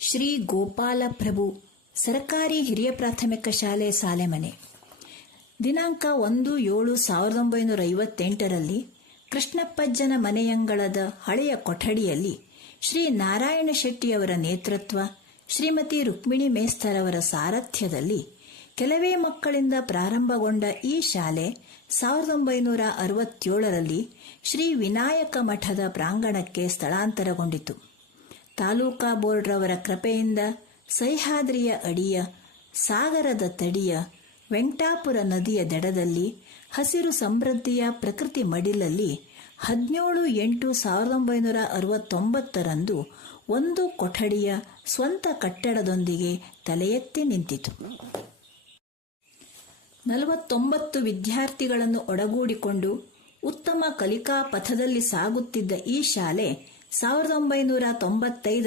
ಶ್ರೀ ಗೋಪಾಲ ಪ್ರಭು ಸರಕಾರಿ ಹಿರಿಯ ಪ್ರಾಥಮಿಕ ಶಾಲೆ ಸಾಲೆಮನೆ. ದಿನಾಂಕ 1/7/1958ರಲ್ಲಿ ಕೃಷ್ಣಪ್ಪಜ್ಜನ ಮನೆಯಂಗಳದ ಹಳೆಯ ಕೊಠಡಿಯಲ್ಲಿ ಶ್ರೀ ನಾರಾಯಣ ಶೆಟ್ಟಿಯವರ ನೇತೃತ್ವ, ಶ್ರೀಮತಿ ರುಕ್ಮಿಣಿ ಮೇಸ್ತರ್ ಅವರ ಸಾರಥ್ಯದಲ್ಲಿ ಕೆಲವೇ ಮಕ್ಕಳಿಂದ ಪ್ರಾರಂಭಗೊಂಡ ಈ ಶಾಲೆ 1967ರಲ್ಲಿ ಶ್ರೀ ವಿನಾಯಕ ಮಠದ ಪ್ರಾಂಗಣಕ್ಕೆ ಸ್ಥಳಾಂತರಗೊಂಡಿತು. ತಾಲೂಕಾ ಬೋರ್ಡ್ರವರ ಕೃಪೆಯಿಂದ ಸಹ್ಯಾದ್ರಿಯ ಅಡಿಯ, ಸಾಗರದ ತಡಿಯ, ವೆಂಕಟಾಪುರ ನದಿಯ ದಡದಲ್ಲಿ ಹಸಿರು ಸಮೃದ್ಧಿಯ ಪ್ರಕೃತಿ ಮಡಿಲಲ್ಲಿ 17/8/1969ರಂದು ಒಂದು ಕೊಠಡಿಯ ಸ್ವಂತ ಕಟ್ಟಡದೊಂದಿಗೆ ತಲೆ ಎತ್ತಿ ನಿಂತಿತು. 49 ವಿದ್ಯಾರ್ಥಿಗಳನ್ನು ಒಡಗೂಡಿಕೊಂಡು ಉತ್ತಮ ಕಲಿಕಾ ಪಥದಲ್ಲಿ ಸಾಗುತ್ತಿದ್ದ ಈ ಶಾಲೆ 1995